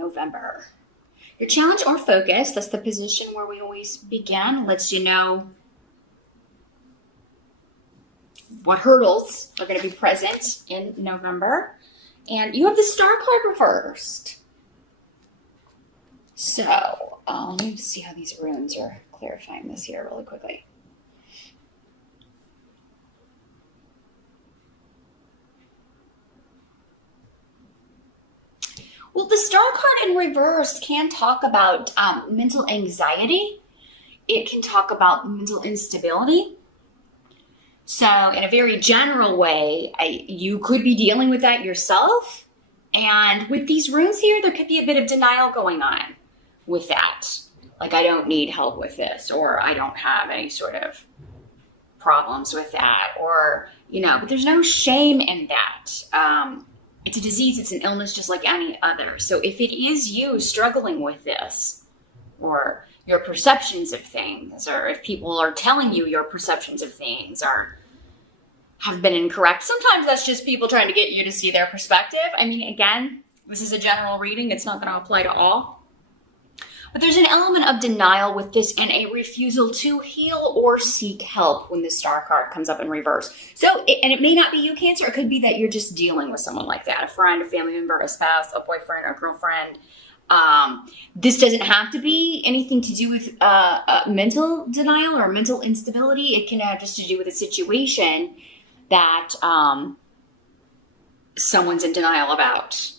November. Your challenge or focus, that's the position where we always begin, lets you know what hurdles are going to be present in November. And you have the Star card reversed. So, let me see how these runes are clarifying this here really quickly. Well, the Star card in reverse can talk about mental anxiety. It can talk about mental instability. So in a very general way, you could be dealing with that yourself. And with these runes here, there could be a bit of denial going on with that. Like, I don't need help with this, or I don't have any sort of problems with that, or, but there's no shame in that. It's a disease, it's an illness just like any other. So if it is you struggling with this, or your perceptions of things, or if people are telling you your perceptions of things have been incorrect, sometimes that's just people trying to get you to see their perspective. I mean, again, this is a general reading. It's not going to apply to all. But there's an element of denial with this and a refusal to heal or seek help when the Star card comes up in reverse. So, and it may not be you, Cancer. It could be that you're just dealing with someone like that, a friend, a family member, a spouse, a boyfriend, a girlfriend. This doesn't have to be anything to do with mental denial or mental instability. It can have just to do with a situation that someone's in denial about.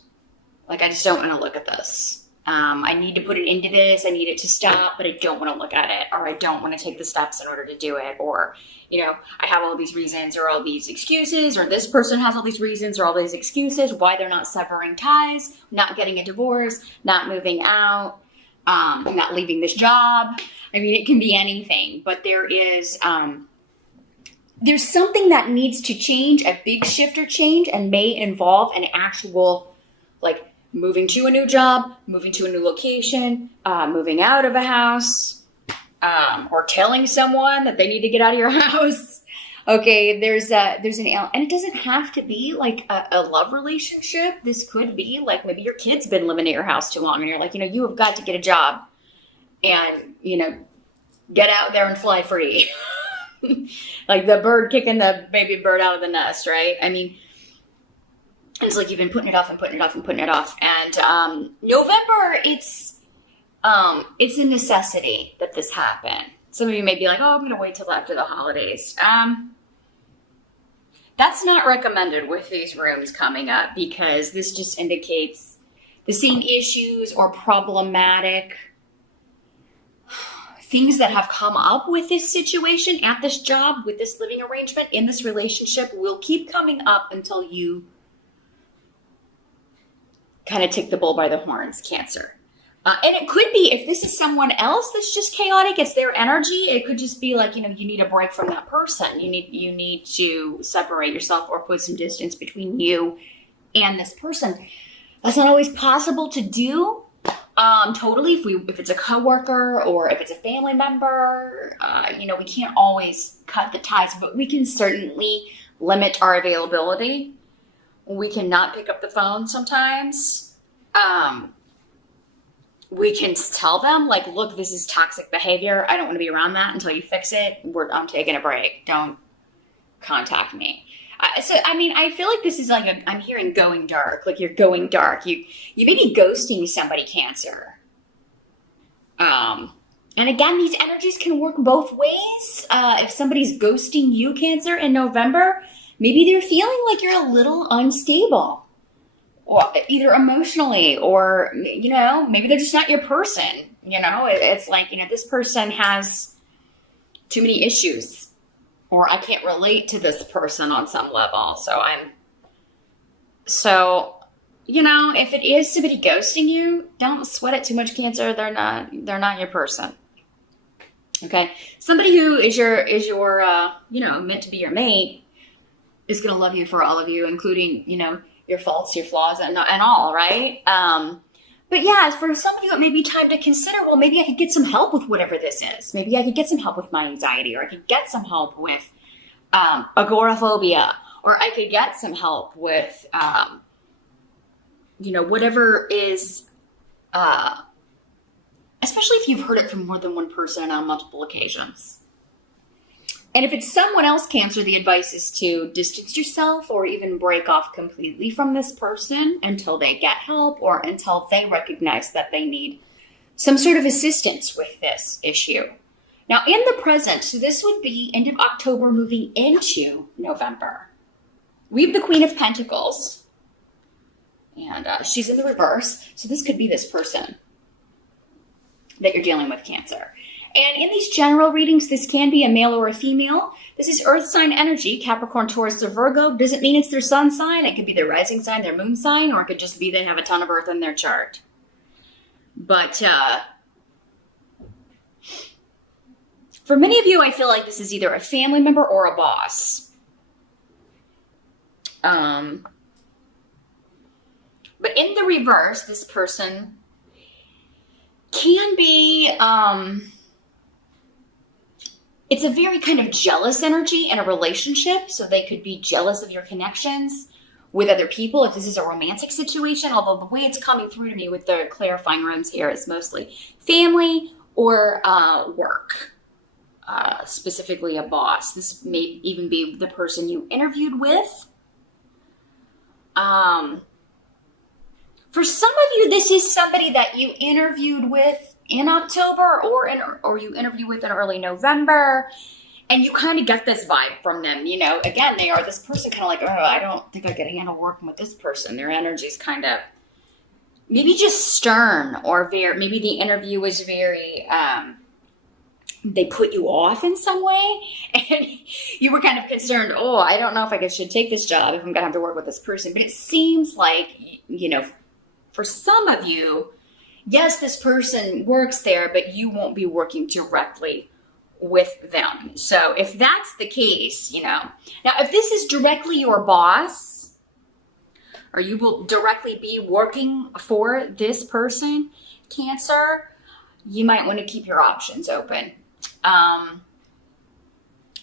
Like, I just don't want to look at this. I need to put it into this. I need it to stop, but I don't want to look at it, or I don't want to take the steps in order to do it. Or, I have all these reasons or all these excuses, or this person has all these reasons or all these excuses why they're not severing ties, not getting a divorce, not moving out, not leaving this job. I mean, it can be anything, but there's something that needs to change, a big shift or change, and may involve an actual, moving to a new job, moving to a new location, moving out of a house, or telling someone that they need to get out of your house. Okay, there's an, and it doesn't have to be like a love relationship. This could be like maybe your kid's been living at your house too long and you're like, you have got to get a job and, get out there and fly free. Like the bird kicking the baby bird out of the nest, right? I mean, it's like you've been putting it off and putting it off and putting it off. And November, it's a necessity that this happen. Some of you may be like, oh, I'm going to wait till after the holidays. That's not recommended with these rooms coming up, because this just indicates the same issues or problematic things that have come up with this situation at this job, with this living arrangement, in this relationship will keep coming up until you kind of take the bull by the horns, Cancer. And it could be, if this is someone else that's just chaotic, it's their energy. It could just be like, you need a break from that person. You need to separate yourself or put some distance between you and this person. That's not always possible to do. Totally. If it's a coworker or if it's a family member, we can't always cut the ties, but we can certainly limit our availability. We cannot pick up the phone sometimes. We can tell them, look, this is toxic behavior. I don't want to be around that until you fix it. I'm taking a break. Don't contact me. I feel like this is I'm hearing going dark. Like, you're going dark. You may be ghosting somebody, Cancer. And again, these energies can work both ways. If somebody's ghosting you, Cancer, in November, maybe they're feeling like you're a little unstable, or either emotionally, or, maybe they're just not your person. It's like, this person has too many issues, or I can't relate to this person on some level. If it is somebody ghosting you, don't sweat it too much, Cancer. They're not your person. Okay. Somebody who is your meant to be your mate is going to love you for all of you, including, your faults, your flaws, and all, right? But yeah, for some of you, it may be time to consider, well, maybe I could get some help with whatever this is. Maybe I could get some help with my anxiety, or I could get some help with agoraphobia, or I could get some help with, whatever is especially if you've heard it from more than one person on multiple occasions. And if it's someone else, Cancer, the advice is to distance yourself or even break off completely from this person until they get help or until they recognize that they need some sort of assistance with this issue. Now, in the present, so this would be end of October moving into November. We have the Queen of Pentacles, and she's in the reverse. So this could be this person that you're dealing with, Cancer. And in these general readings, this can be a male or a female. This is earth sign energy, Capricorn, Taurus, or Virgo. Doesn't mean it's their sun sign. It could be their rising sign, their moon sign, or it could just be they have a ton of earth in their chart. But for many of you, I feel like this is either a family member or a boss. But in the reverse, this person can be... it's a very kind of jealous energy in a relationship. So they could be jealous of your connections with other people if this is a romantic situation. Although the way it's coming through to me with the clarifying rooms here is mostly family or work, specifically a boss. This may even be the person you interviewed with. For some of you, this is somebody that you interviewed with in October or you interview with in early November, and you kind of get this vibe from them. You know, again, they are this person kind of like, oh, I don't think I could handle working with this person. Their energy is kind of maybe just stern, or maybe the interview was very, they put you off in some way, and you were kind of concerned, oh, I don't know if I should take this job if I'm going to have to work with this person. But it seems like, you know, for some of you, yes, this person works there, but you won't be working directly with them. So if that's the case, you know, now if this is directly your boss, or you will directly be working for this person, Cancer, you might want to keep your options open.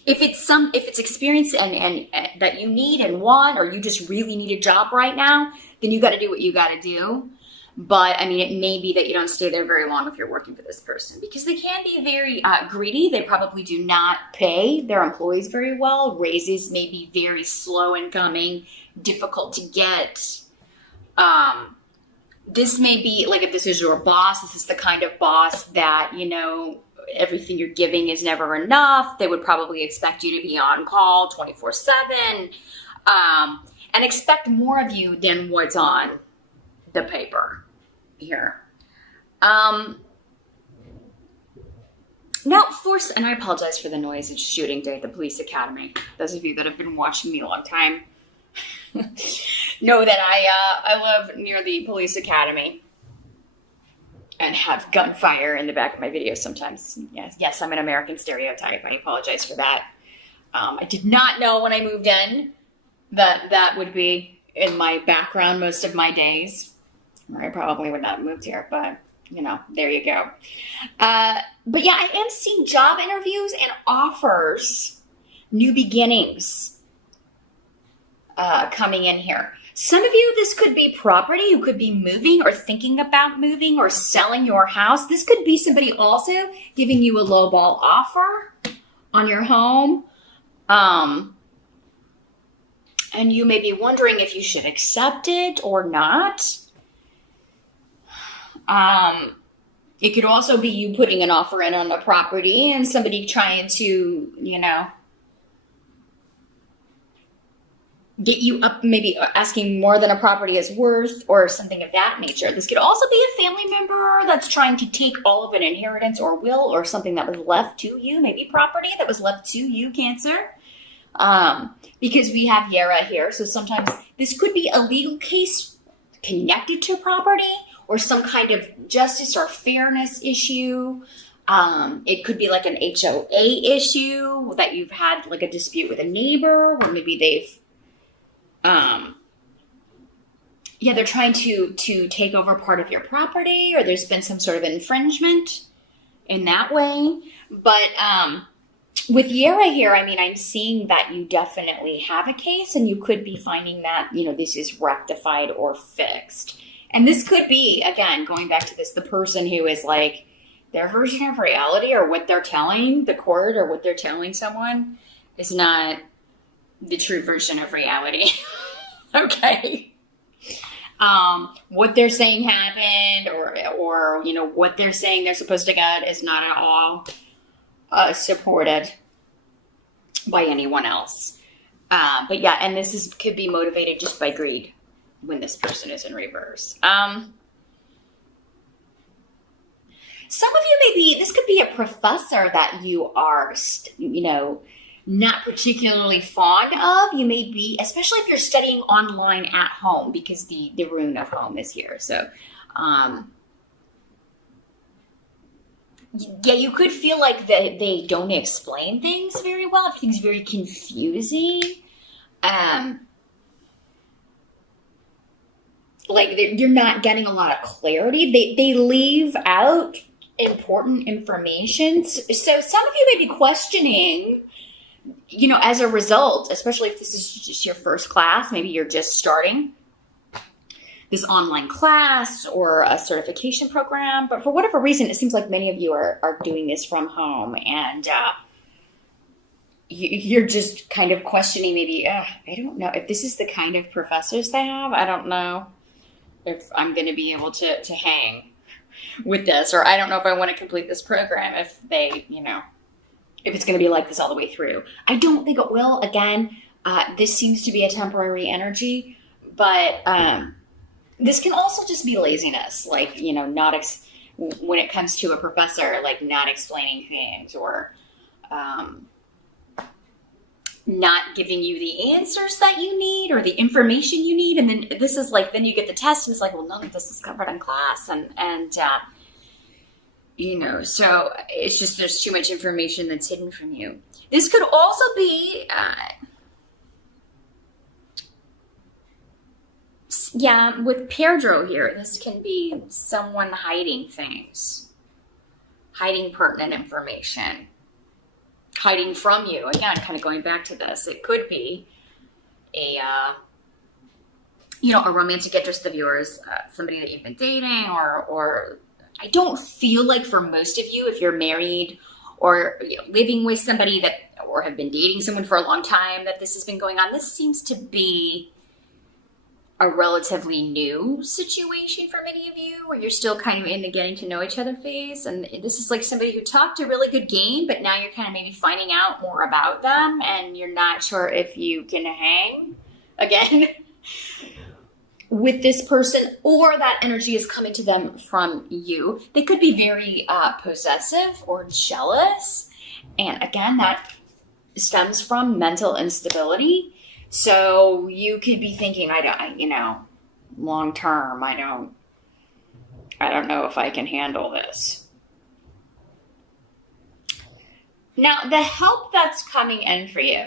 If it's experience and that you need and want, or you just really need a job right now, then you got to do what you got to do. But I mean, it may be that you don't stay there very long if you're working for this person, because they can be very greedy. They probably do not pay their employees very well. Raises may be very slow in coming, difficult to get. This may be like, if this is your boss, this is the kind of boss that, you know, everything you're giving is never enough. They would probably expect you to be on call 24/7, and expect more of you than what's on the paper here. Now, and I apologize for the noise. It's shooting day at the police academy. Those of you that have been watching me a long time know that I live near the police academy and have gunfire in the back of my videos sometimes. Yes, I'm an American stereotype. I apologize for that. I did not know when I moved in that would be in my background most of my days. I probably would not have moved here, but, you know, there you go. But yeah, I am seeing job interviews and offers, new beginnings coming in here. Some of you, this could be property. You could be moving or thinking about moving or selling your house. This could be somebody also giving you a lowball offer on your home. And you may be wondering if you should accept it or not. It could also be you putting an offer in on a property and somebody trying to, you know, get you up, maybe asking more than a property is worth or something of that nature. This could also be a family member that's trying to take all of an inheritance or will or something that was left to you, maybe property that was left to you, Cancer. Because we have Yara here. So sometimes this could be a legal case connected to property or some kind of justice or fairness issue. It could be like an HOA issue that you've had like a dispute with a neighbor, or maybe they've, they're trying to take over part of your property, or there's been some sort of infringement in that way. But with Yara here, I mean, I'm seeing that you definitely have a case, and you could be finding that, you know, this is rectified or fixed And this could be, again, going back to this, the person who is like, their version of reality or what they're telling the court or what they're telling someone is not the true version of reality. Okay. What they're saying happened or, you know, what they're saying they're supposed to get is not at all supported by anyone else. But yeah, and could be motivated just by greed when this person is in reverse. Some of you this could be a professor that you are, you know, not particularly fond of. You may be, especially if you're studying online at home, because the rune of home is here. So, yeah, you could feel like they don't explain things very well. Everything's very confusing. Like you're not getting a lot of clarity. They leave out important information. So some of you may be questioning, you know, as a result, especially if this is just your first class, maybe you're just starting this online class or a certification program, but for whatever reason, it seems like many of you are doing this from home, and you're just kind of questioning maybe, I don't know if this is the kind of professors they have. I don't know if I'm going to be able to hang with this, or I don't know if I want to complete this program if they, you know, if it's going to be like this all the way through. I don't think it will. Again, this seems to be a temporary energy, but this can also just be laziness, like, you know, when it comes to a professor, like not explaining things or not giving you the answers that you need or the information you need. And then this is like, then you get the test and it's like, well, none of this is covered in class. And you know, so it's just, there's too much information that's hidden from you. This could also be, yeah, with Pedro here, this can be someone hiding things, hiding pertinent information, hiding from you. Again, kind of going back to this, it could be a romantic interest of yours, somebody that you've been dating, or I don't feel like for most of you, if you're married or living with somebody or have been dating someone for a long time, that this has been going on. This seems to be a relatively new situation for many of you, where you're still kind of in the getting to know each other phase. And this is like somebody who talked a really good game, but now you're kind of maybe finding out more about them and you're not sure if you can hang again with this person, or that energy is coming to them from you. They could be very possessive or jealous. And again, that stems from mental instability. So you could be thinking, long term, I don't know if I can handle this. Now, the help that's coming in for you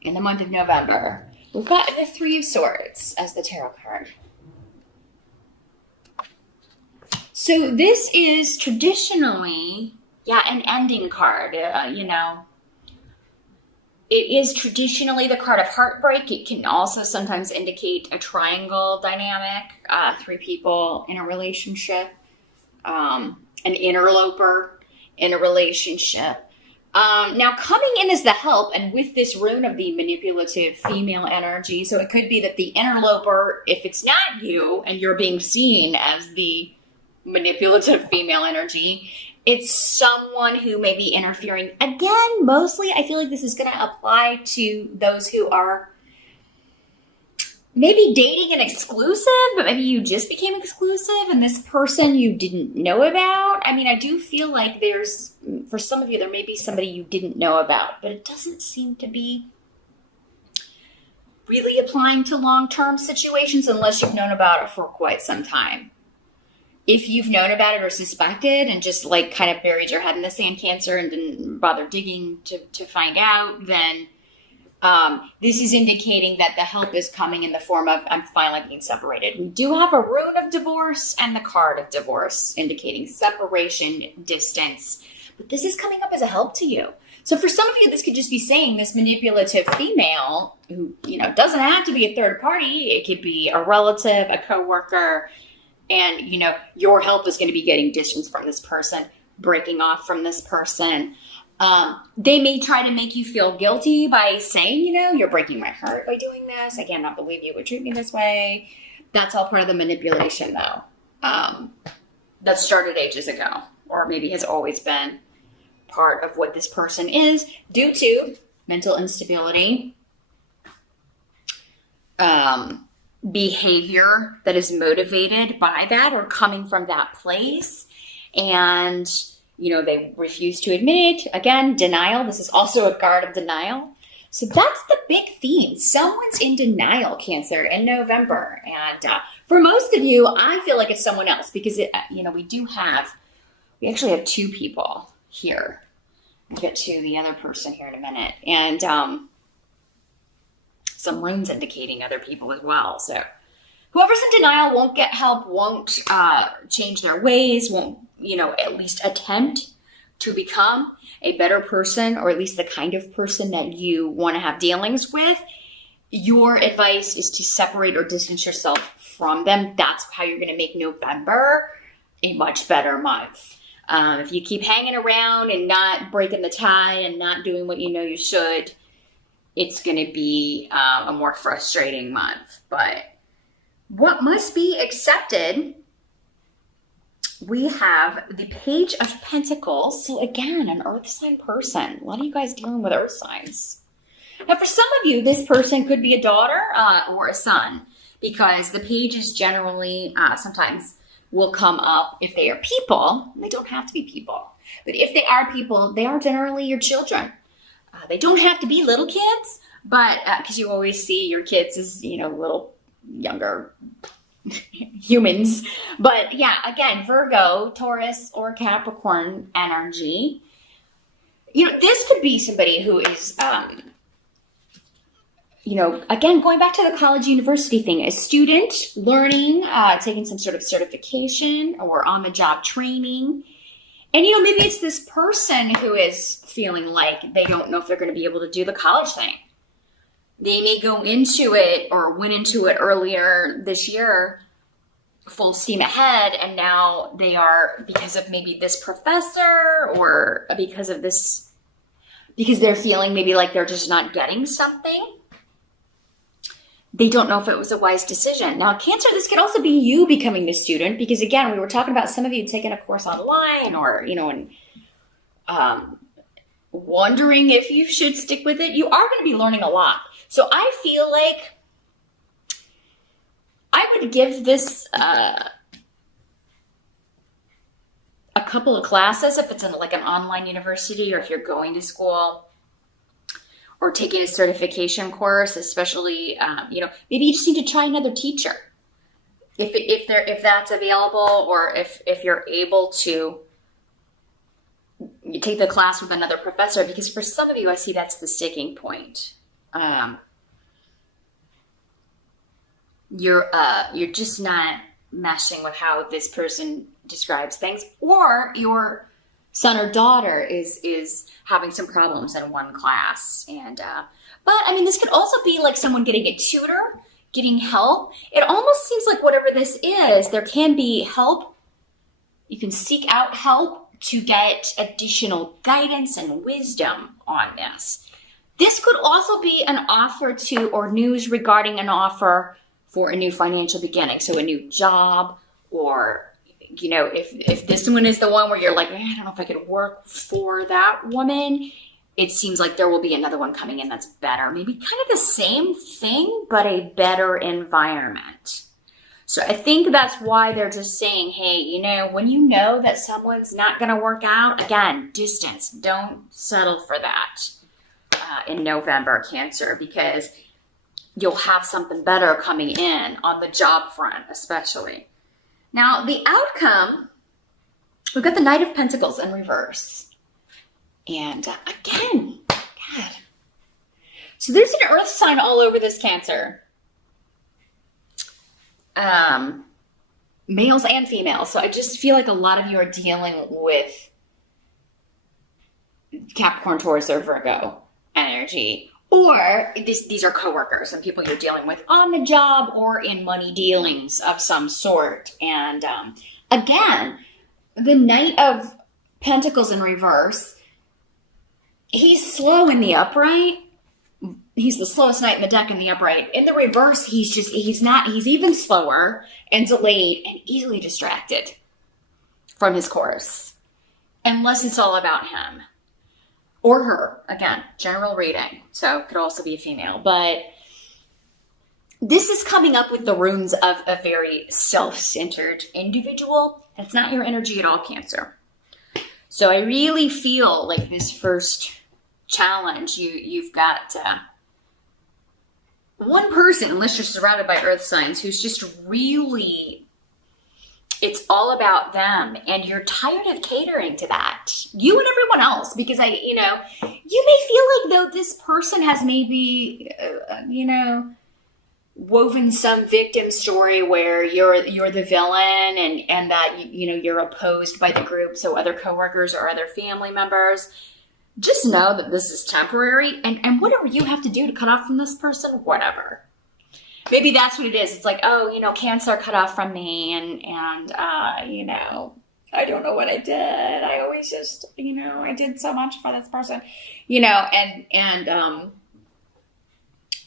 in the month of November, we've got the Three of Swords as the tarot card. So this is traditionally, an ending card, It is traditionally the card of heartbreak. It can also sometimes indicate a triangle dynamic, three people in a relationship, an interloper in a relationship. Now, coming in as the help, and with this rune of the manipulative female energy, so it could be that the interloper, if it's not you and you're being seen as the manipulative female energy, it's someone who may be interfering. Again, mostly I feel like this is going to apply to those who are maybe dating an exclusive, but maybe you just became exclusive and this person you didn't know about. I mean, I do feel like for some of you, there may be somebody you didn't know about, but it doesn't seem to be really applying to long-term situations unless you've known about it for quite some time. If you've known about it or suspected and just like kind of buried your head in the sand, Cancer, and didn't bother digging to find out, then this is indicating that the help is coming in the form of, I'm finally being separated. We do have a rune of divorce and the card of divorce indicating separation, distance, but this is coming up as a help to you. So for some of you, this could just be saying this manipulative female who, doesn't have to be a third party. It could be a relative, a coworker, and, your help is going to be getting distance from this person, breaking off from this person. They may try to make you feel guilty by saying, you're breaking my heart by doing this. I cannot believe you would treat me this way. That's all part of the manipulation, though. That started ages ago, or maybe has always been part of what this person is due to mental instability, behavior that is motivated by that or coming from that place. And, they refuse to admit it. Again, denial. This is also a card of denial. So that's the big theme. Someone's in denial, Cancer, in November. And for most of you, I feel like it's someone else because, we actually have two people here. We'll get to the other person here in a minute. And some runes indicating other people as well. So whoever's in denial won't get help, won't change their ways, won't, at least attempt to become a better person, or at least the kind of person that you want to have dealings with. Your advice is to separate or distance yourself from them. That's how you're going to make November a much better month. If you keep hanging around and not breaking the tie and not doing what you should, it's going to be a more frustrating month. But what must be accepted, we have the Page of Pentacles. So again, an earth sign person. A lot of you guys dealing with earth signs. Now, for some of you, this person could be a daughter or a son, because the pages generally sometimes will come up if they are people. They don't have to be people. But if they are people, they are generally your children. They don't have to be little kids, but because you always see your kids as, little younger humans. But yeah, again, Virgo, Taurus, or Capricorn energy. This could be somebody who is, again, going back to the college university thing, a student learning, taking some sort of certification or on-the-job training. And, maybe it's this person who is feeling like they don't know if they're going to be able to do the college thing. They may go into it or went into it earlier this year, full steam ahead, and now they are, because of maybe this professor or because they're feeling maybe like they're just not getting something. They don't know if it was a wise decision. Now, Cancer, this could also be you becoming the student, because again, we were talking about some of you taking a course online or, and wondering if you should stick with it. You are going to be learning a lot. So I feel like I would give this a couple of classes if it's in like an online university, or if you're going to school or taking a certification course, especially, maybe you just need to try another teacher if that's available, or if you're able to you take the class with another professor, because for some of you, I see that's the sticking point. You're just not meshing with how this person describes things, or your son or daughter is having some problems in one class. And but I mean, this could also be like someone getting a tutor, getting help. It almost seems like whatever this is, there can be help. You can seek out help to get additional guidance and wisdom on this. This could also be an offer to, or news regarding an offer for a new financial beginning. So a new job, or, if this one is the one where you're like, I don't know if I could work for that woman. It seems like there will be another one coming in that's better. Maybe kind of the same thing, but a better environment. So I think that's why they're just saying, hey, when you know that someone's not going to work out, again, distance. Don't settle for that in November, Cancer, because you'll have something better coming in on the job front, especially. Now, the outcome, we've got the Knight of Pentacles in reverse. And again, God. So there's an earth sign all over this, Cancer. Males and females. So I just feel like a lot of you are dealing with Capricorn, Taurus, or Virgo energy. Or these are coworkers and people you're dealing with on the job or in money dealings of some sort. And again, the Knight of Pentacles in reverse, he's slow in the upright. He's the slowest knight in the deck in the upright. In the reverse, he's even slower and delayed and easily distracted from his course. Unless it's all about him. Or her. Again, general reading. So could also be a female. But this is coming up with the runes of a very self-centered individual. That's not your energy at all, Cancer. So I really feel like this first challenge, you've got one person, unless you're surrounded by earth signs, who's just really, it's all about them, and you're tired of catering to that. You and everyone else, because you may feel like though this person has maybe, woven some victim story where you're the villain and that, you're opposed by the group. So other coworkers or other family members, just know that this is temporary, and whatever you have to do to cut off from this person, whatever. Maybe that's what it is. It's like, Cancer cut off from me, and I don't know what I did. I always just, I did so much for this person,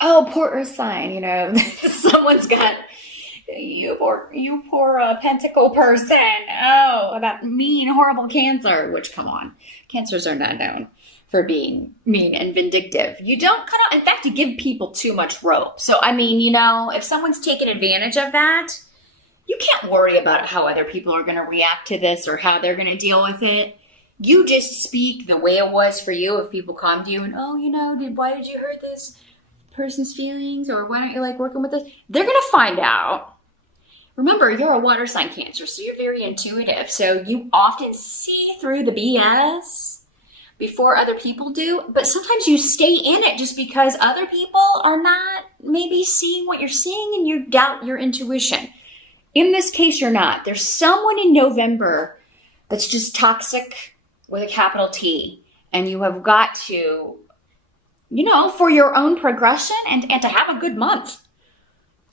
oh, poor earth sign, someone's got, you poor pentacle person. Oh, that mean, horrible Cancer, which, come on, Cancers are not known for being mean and vindictive. You don't cut off. In fact, you give people too much rope. So, if someone's taking advantage of that, you can't worry about how other people are going to react to this or how they're going to deal with it. You just speak the way it was for you. If people come to you and, why did you hurt this person's feelings? Or why don't you like working with this? They're going to find out. Remember, you're a water sign, Cancer, so you're very intuitive. So you often see through the BS before other people do, but sometimes you stay in it just because other people are not maybe seeing what you're seeing and you doubt your intuition. In this case, you're not. There's someone in November that's just toxic with a capital T, and you have got to, for your own progression and to have a good month,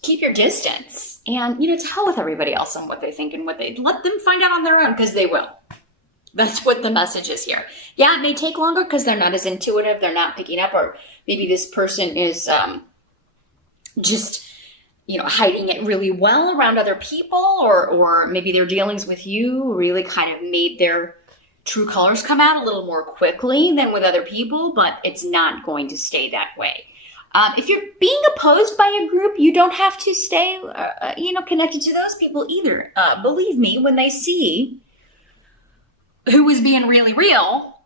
keep your distance and, to hell with everybody else and what they think and what they, let them find out on their own, because they will. That's what the message is here. Yeah, it may take longer because they're not as intuitive. They're not picking up, or maybe this person is just, hiding it really well around other people, or maybe their dealings with you really kind of made their true colors come out a little more quickly than with other people, but it's not going to stay that way. If you're being opposed by a group, you don't have to stay, connected to those people either. Believe me, when they see who is being really real,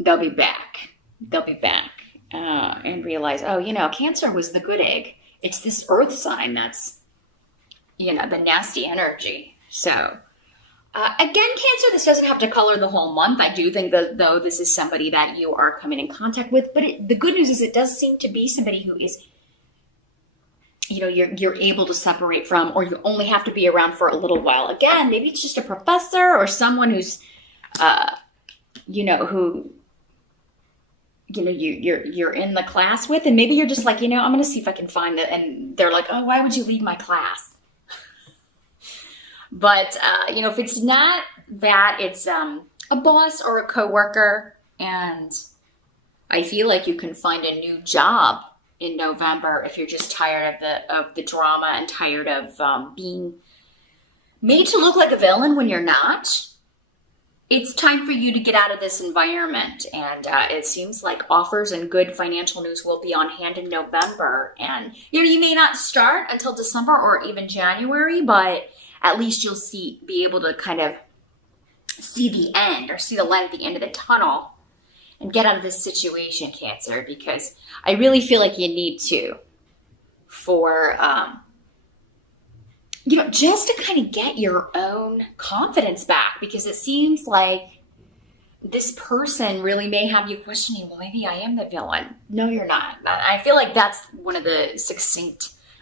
they'll be back. They'll be back and realize, Cancer was the good egg. It's this earth sign that's, the nasty energy. So, again, Cancer, this doesn't have to color the whole month. I do think that, though, this is somebody that you are coming in contact with. But the good news is it does seem to be somebody who is, you're able to separate from, or you only have to be around for a little while. Again, maybe it's just a professor or someone who's, who, you're in the class with, and maybe you're just like, I'm going to see if I can find it. And they're like, oh, why would you leave my class? But, if it's not that, it's a boss or a coworker, and I feel like you can find a new job in November if you're just tired of the drama and tired of being made to look like a villain when you're not. It's time for you to get out of this environment, and it seems like offers and good financial news will be on hand in November. And you may not start until December or even January, but at least you'll be able to kind of see the end, or see the light at the end of the tunnel, and get out of this situation, Cancer, because I really feel like you need to, for just to kind of get your own confidence back, because it seems like this person really may have you questioning, well, maybe I am the villain. No, you're not. I feel like that's one of the succinct